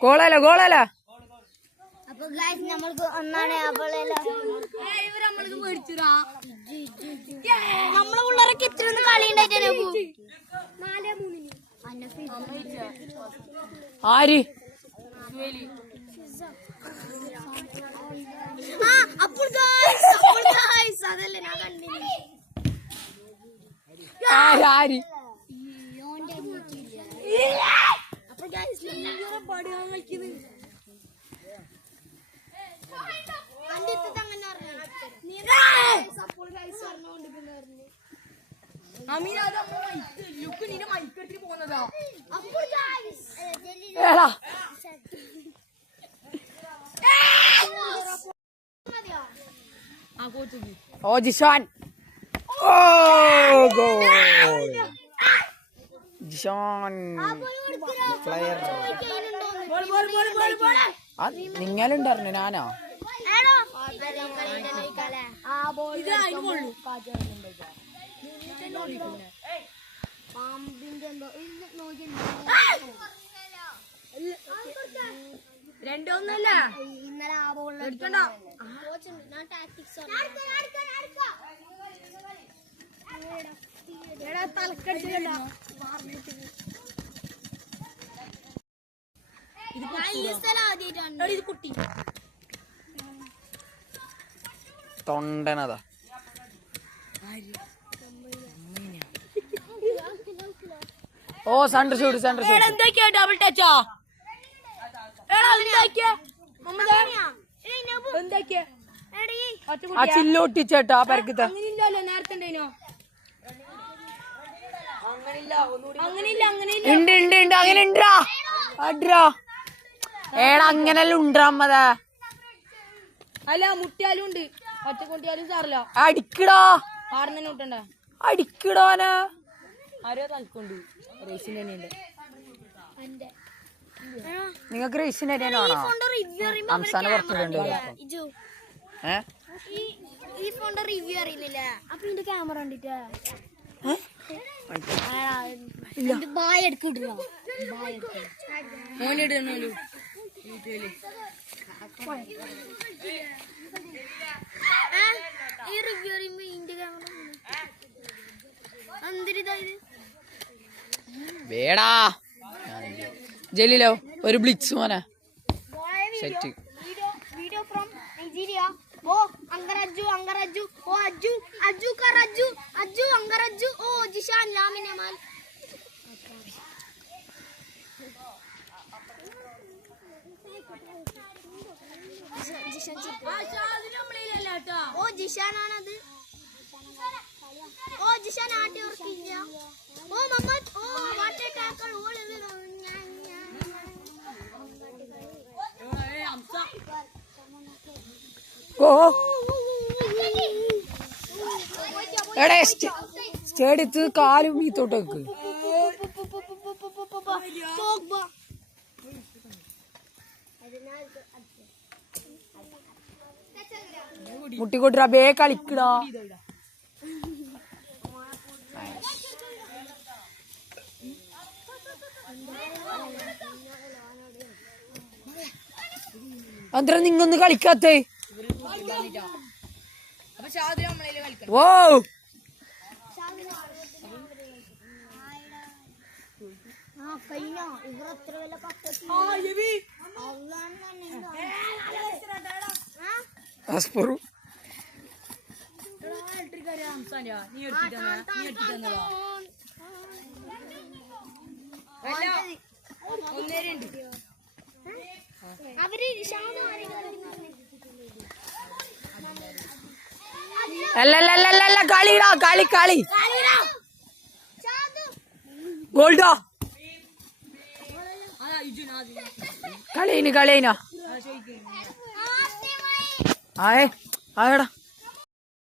ഗോളല്ല ഗോളല്ല. അപ്പൊ നമ്മൾക്ക് ഒന്നാണ് നമ്മളെ പിള്ളേരൊക്കെ ഇത്ര കളി ഉണ്ടായിട്ട് ആര് അതല്ലേ ഞാൻ കണ്ടില്ല. ആര് അപ്പൊ പടിയാൻ കളിക്കുന്നത് ഓ ജിഷാൻ. ഓ ഗോൾ. ജിഷാൻ പ്ലെയർ. നിങ്ങളുണ്ടായിരുന്നു ഞാനോ? രണ്ടൊന്നല്ല ഇന്നലെ ആ ബോൾ കുട്ടി തൊണ്ടനതാ. ഓ സെന്റർ ഷൂട്ട് സെന്റർ ഷൂട്ട്. എന്തൊക്കെയാ ഡബിൾ ടച്ചാ? ആ ചില്ലൊട്ടിച്ചേട്ടാ പരക്കത്ത. ഉണ്ട് ഉണ്ട് ഉണ്ട് അങ്ങനെ ഉണ്ടാ അഡ്രാ. ഏടാ അങ്ങനെല്ലാം ഉണ്ടാമ്മതാ. അല്ല മുട്ടിയാലും ഉണ്ട്, ഒറ്റ കൊണ്ടിയാലും സാറില്ല. അടിക്കടാ ആടുന്ന വിട്ടണ്ട അടിക്കടാനാ. ആരോ തലക്കുണ്ട് റേസിന്റെ തന്നെയുണ്ട്. നിങ്ങൾക്ക് റേസിന്റെ തന്നെയാണോ? സംസ്ഥാന പുറത്തിട്ടുണ്ട്. ഈ ഫോണിന്റെ റിവ്യൂ അറിയുന്നില്ല. അപ്പൊ ഇതിന്റെ ക്യാമറ കണ്ടിട്ടാ ബായ് എടുക്കിട്ടോ. മോനിടണല്ലോ ഈ റിവ്യൂ അറിയുമ്പോ ഇതിന്റെ ക്യാമറ എന്തിരിതായത് വേടാ. ജലീലോ ഒരു ബ്ലിറ്റ്സ് മോനെ സെറ്റ്. Video from Nigeria. ഓ അങ്കറജു അങ്കറജു. ഓ അജു അജു കറജു അജു അങ്കറജു. ഓ ജിഷാൻ ലാമിനെ മാൽ. ഓ ജിഷാനാണത്. ഓ ജിഷാൻ ആട്ടി ഉറക്കില്ല. ഓ മമ്മദ്. ഓ വാട്ടർ ടാക്കർ. ഓ എടേ സ്റ്റേഡിയത്ത് കാലും മീത്തോട്ട് വെക്ക്. മുട്ടിക്കൊട്ടിരാ ബേ കളിക്കടാ. അന്തരം നിങ്ങൊന്ന് കളിക്കാത്തേ. ഓ അല്ലല്ലല്ല കളിടാ കളി കളി ഗോൾഡാ. കളി കഴിഞ്ഞോ ആയേ ആയടാ